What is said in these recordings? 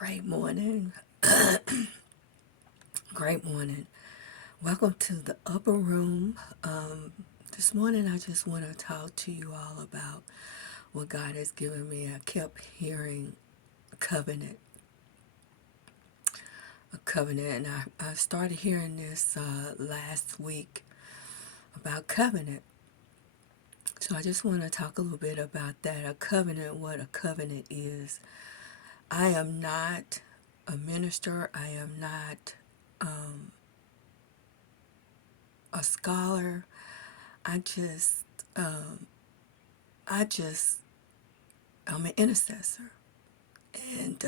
Great morning. Great morning. Welcome to the upper room. This morning, I just want to talk to you all about what God has given me. I kept hearing covenant, a covenant, and I started hearing this last week about covenant. So I just want to talk a little bit about that. A covenant, what a covenant is. I am not a minister. I am not a scholar. I just, um, I just, I'm an intercessor, and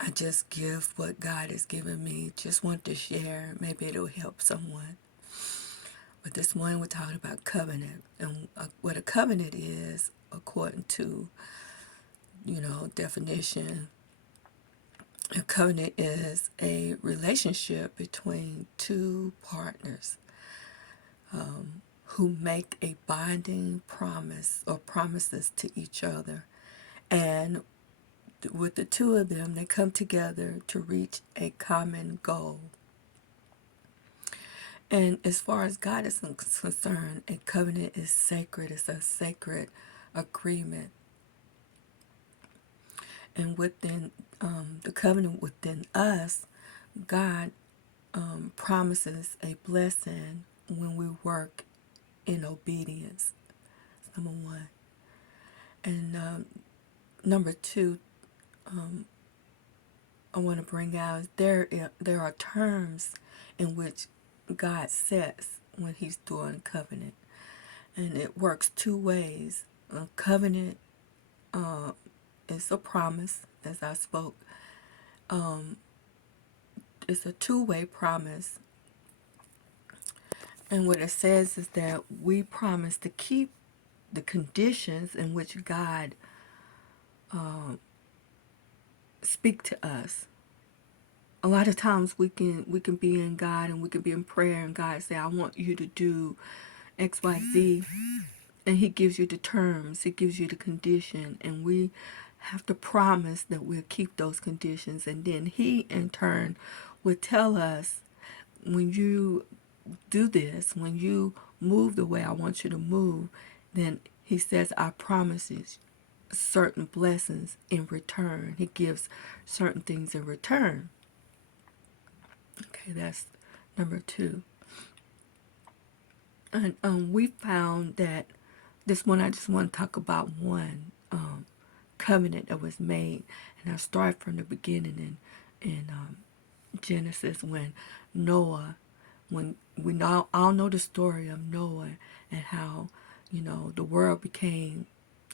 I just give what God has given me. Just want to share. Maybe it'll help someone. But this morning we're talking about covenant, and what a covenant is, according to definition. A covenant is a relationship between two partners who make a binding promise or promises to each other. And with the two of them, they come together to reach a common goal. And as far as God is concerned, a covenant is sacred. It's a sacred agreement. And within the covenant within us, God promises a blessing when we work in obedience. Number one. And number two, I want to bring out is there are terms in which God sets when He's doing covenant, and it works two ways. A covenant is a promise, as I spoke. It's a two-way promise, and what it says is that we promise to keep the conditions in which God speak to us. A lot of times we can be in God and we can be in prayer, and God say, I want you to do XYZ, and He gives you the terms, He gives you the condition, and we have to promise that we'll keep those conditions. And then He in turn will tell us, when you do this, when you move the way I want you to move, then He says, I promise you certain blessings in return. He gives certain things in return. Okay, that's number two. And we found that this one, I just want to talk about one covenant that was made. And I start from the beginning in Genesis, when Noah, when we all know the story of Noah, and how, the world became,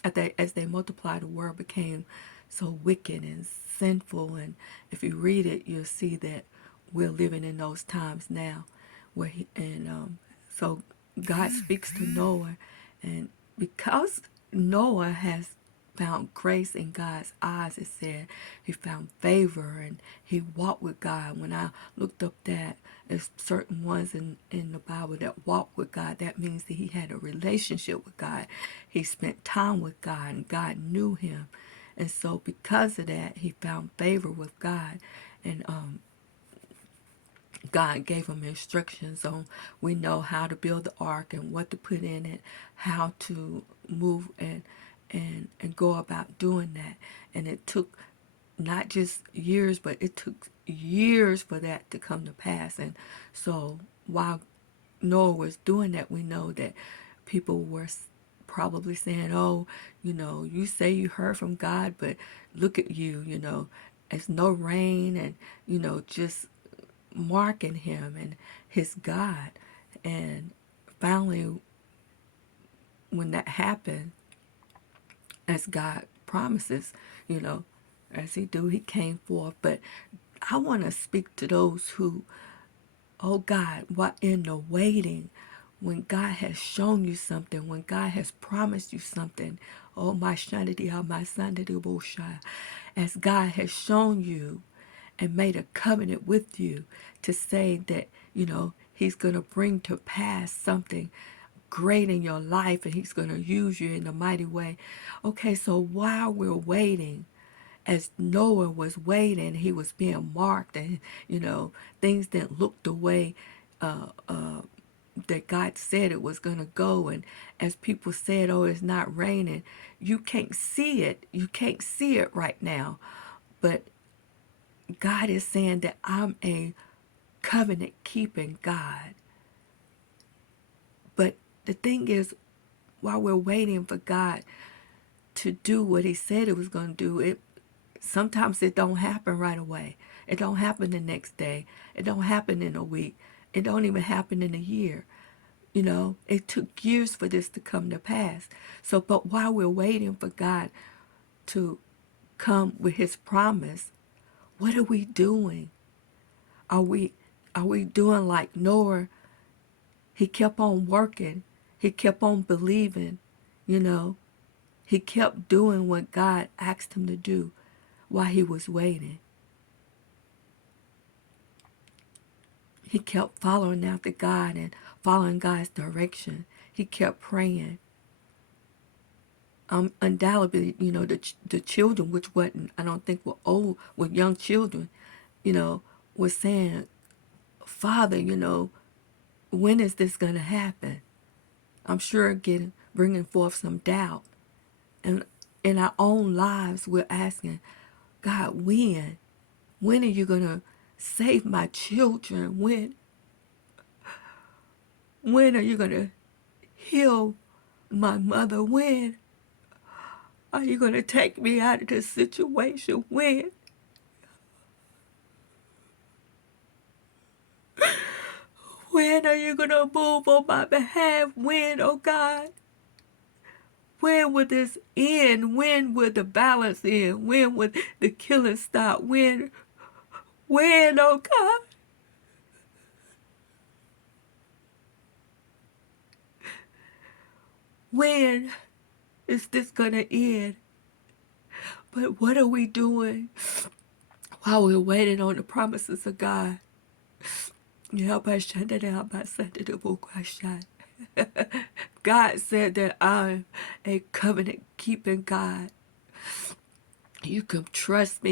as they multiplied, the world became so wicked and sinful. And if you read it, you'll see that we're living in those times now, where so God speaks to Noah, and because Noah has found grace in God's eyes, it said he found favor and he walked with God. When I looked up that, there's certain ones in the Bible that walk with God. That means that he had a relationship with God. He spent time with God, and God knew him. And so because of that, he found favor with God. And God gave him instructions on, we know how to build the ark and what to put in it, how to move and go about doing that. And it took not just years, but it took years for that to come to pass. And so while Noah was doing that, we know that people were probably saying, oh, you say you heard from God, but look at you, it's no rain, and, just marking him and his God. And finally, when that happened, as God promises, as he do, he came forth. But I want to speak to those who, oh God, what in the waiting, when God has shown you something, when God has promised you something, oh my shanity, oh my sandity, bullshit, as God has shown you and made a covenant with you to say that, he's going to bring to pass something great in your life, and he's going to use you in a mighty way. Okay, so while we're waiting, as Noah was waiting, he was being marked, and things didn't look the way that God said it was going to go. And as people said, oh, it's not raining, you can't see it. You can't see it right now. But God is saying that I'm a covenant keeping God. But the thing is, while we're waiting for God to do what he said it was going to do, sometimes it don't happen right away. It don't happen the next day. It don't happen in a week. It don't even happen in a year. It took years for this to come to pass. So, but while we're waiting for God to come with his promise, what are we doing? Are we doing like Noah? He kept on working. He kept on believing, you know. He kept doing what God asked him to do while he was waiting. He kept following after God and following God's direction. He kept praying. Undoubtedly, the children, which wasn't, I don't think were old, were young children, were saying, Father, when is this going to happen? I'm sure bringing forth some doubt. And in our own lives, we're asking, God, when? When are you going to save my children? When are you going to heal my mother? When are you going to take me out of this situation? When? When are you going to move on my behalf? When, oh God? When will this end? When will the balance end? When will the killing stop? When, oh God? When is this going to end? But what are we doing while we're waiting on the promises of God? God said that I'm a covenant keeping God. You can trust me.